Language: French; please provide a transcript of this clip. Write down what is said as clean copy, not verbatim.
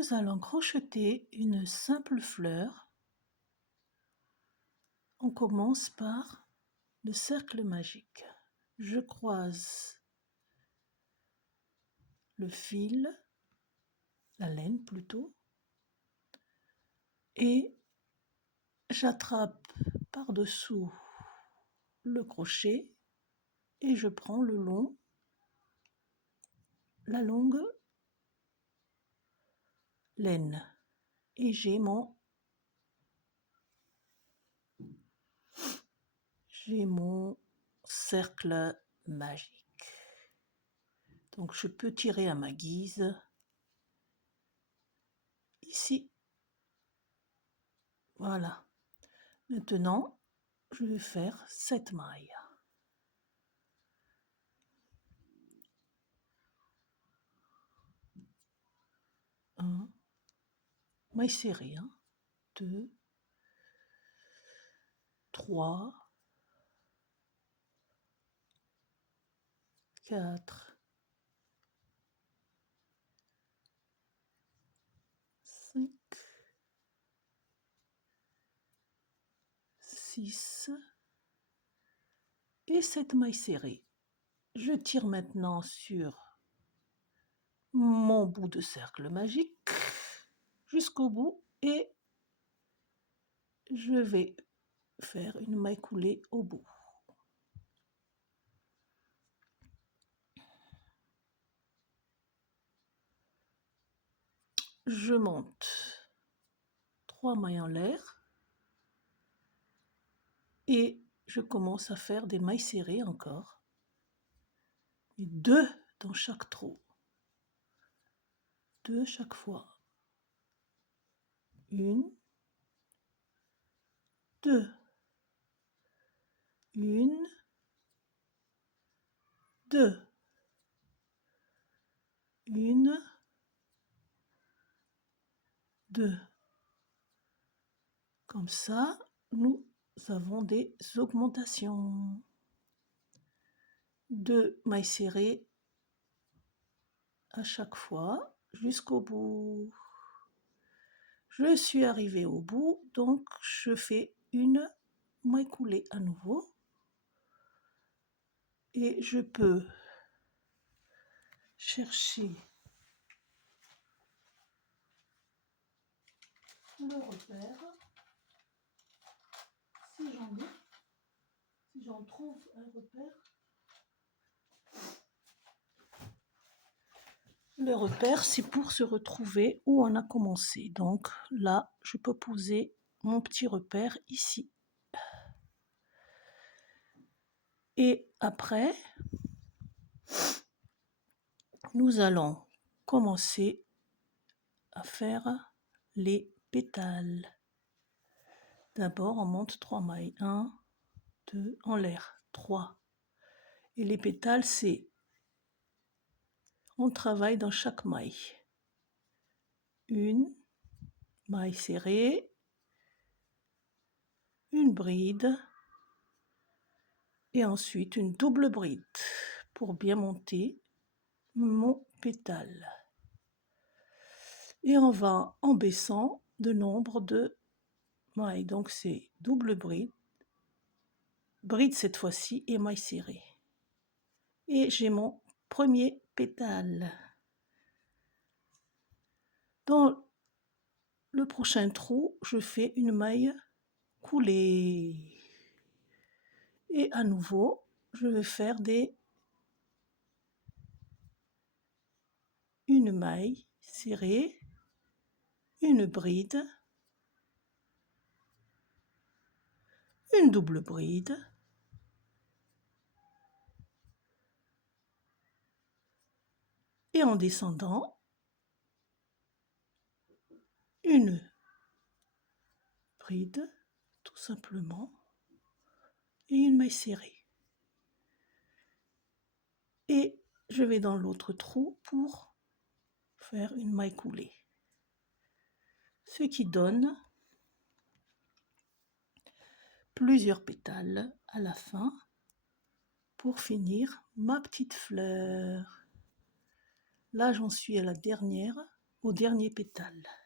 nous allons crocheter une simple fleur. On commence par le cercle magique. Je croise le fil, la laine plutôt, et j'attrape par-dessous le crochet et je prends la longue laine et j'ai mon cercle magique. Donc je peux tirer à ma guise ici. Voilà. Maintenant, je vais faire 7 mailles. 1, maille serrée, 2, 3, 4, 5, 6 et 7 mailles serrées. Je tire maintenant sur mon bout de cercle magique jusqu'au bout et je vais faire une maille coulée au bout. Je monte 3 mailles en l'air et je commence à faire des mailles serrées encore, et 2 dans chaque trou, 2 chaque fois, 1, 2, 1, 2, 1, 2. Comme ça, nous avons des augmentations. 2 mailles serrées à chaque fois jusqu'au bout. Je suis arrivée au bout, donc je fais une maille coulée à nouveau et je peux chercher le repère si j'en trouve un repère. Le repère, c'est pour se retrouver où on a commencé. Donc là, je peux poser mon petit repère ici. Et après, nous allons commencer à faire les pétales. D'abord, on monte 3 mailles. 1, 2, en l'air, 3. Et les pétales, c'est on travaille dans chaque maille. Une maille serrée, une bride et ensuite une double bride pour bien monter mon pétale. Et on va en baissant de nombre de mailles. Donc c'est double bride, bride cette fois-ci et maille serrée. Et j'ai mon premier pétale. Dans le prochain trou, je fais une maille coulée. Et à nouveau, je vais faire une maille serrée, une bride, une double bride, et en descendant, une bride, tout simplement, et une maille serrée. Et je vais dans l'autre trou pour faire une maille coulée. Ce qui donne plusieurs pétales à la fin pour finir ma petite fleur. Là, j'en suis à la dernière au dernier pétale.